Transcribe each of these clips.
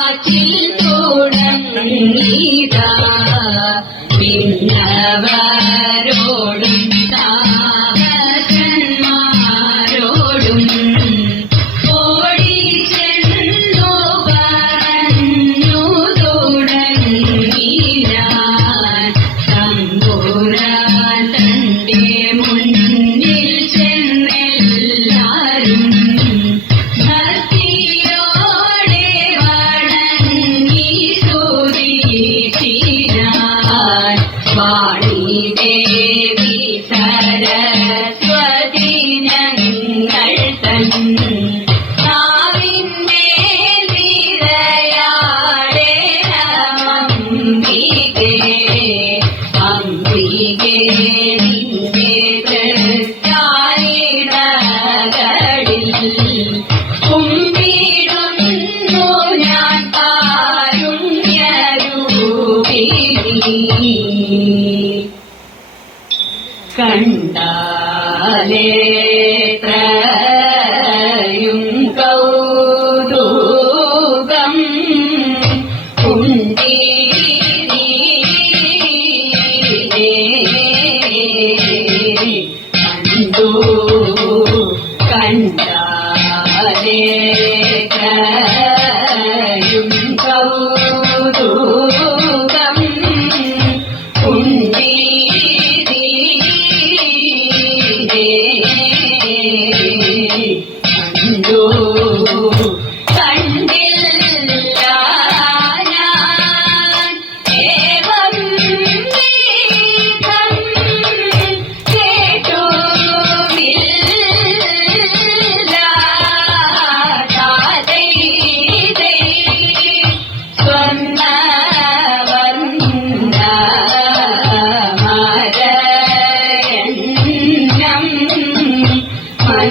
കാറ്റിൽ തുടങ്ങി കണ്ടാലേ ത്രയും കൗതുകം. കുണ്ടീ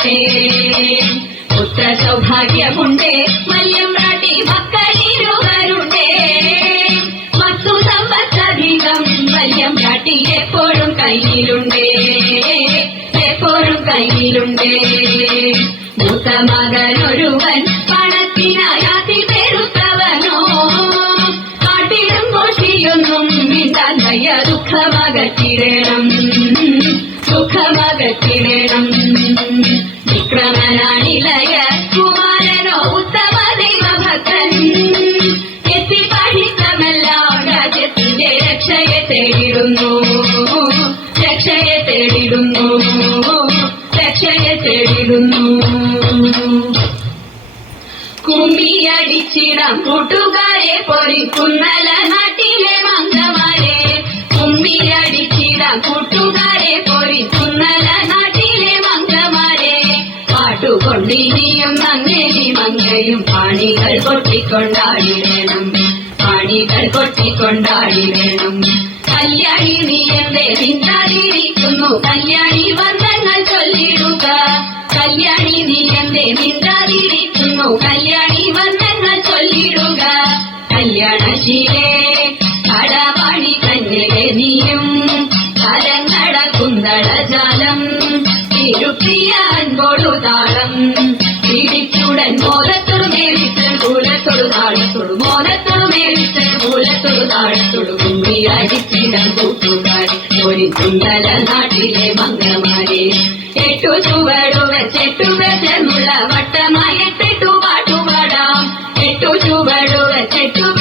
മക്കളെ പുത്ര സൗഭാഗ്യമുണ്ട്. മല്യമ്രാട്ടി മക്കളിരുവരുണ്ട് മത്തു സമ്പത്തധികം മല്യമ്രാട്ടി എപ്പോഴും കയ്യിലുണ്ട്. എപ്പോഴും കയ്യിലുണ്ട്. മൂത്ത മകനൊരുവൻ പണത്തിനായി അതി പെരുത്തവനോ? കാട്ടിലും കോഷിയൊന്നും മിണ്ടാൻ വയ്യ ദുഃഖമകറ്റിടണം. കുമ്പി കുമ്മിയടിച്ചിടം കൂട്ടുകാരെ പൊരിക്കുന്നല നാട്ടിലെ മംഗമാരെ. കുമ്മിയടിച്ചിടം കൂട്ടുകാരെ പൊരിക്കുന്നല നാട്ടിലെ മംഗമാരെ. പാട്ടുകൊണ്ടിനിയും മങ്ങേരി മങ്ങയും പാണികൾ കൊട്ടിക്കൊണ്ടാടിടണം പാണികൾ കൊട്ടിക്കൊണ്ടാടിടണം കല്യാണി നീ എന്റെ കല്യാണി നീ എന്റെ കല്യാണി വർണങ്ങൾ ചൊല്ലിടുക. കല്യാണശീലേ കടവാണി കന്യകെ നീയും. കരങ്ങട കുന്തളജാലം അൻപോടു താളം. പിടിച്ചുടൻ മോലത്തൊടു മേടിച്ച് കൂലത്തൊടു കൂട്ടുകാരി ഒരു കുന്തല നാട്ടിലെ മംഗമാരെ. എട്ടു ചുവടു വെച്ചെട്ടു വട്ടമായ വട്ടമായിട്ടെട്ടു പാട്ടുപാടാം. എട്ടു ചുവടു വെച്ചെട്ടു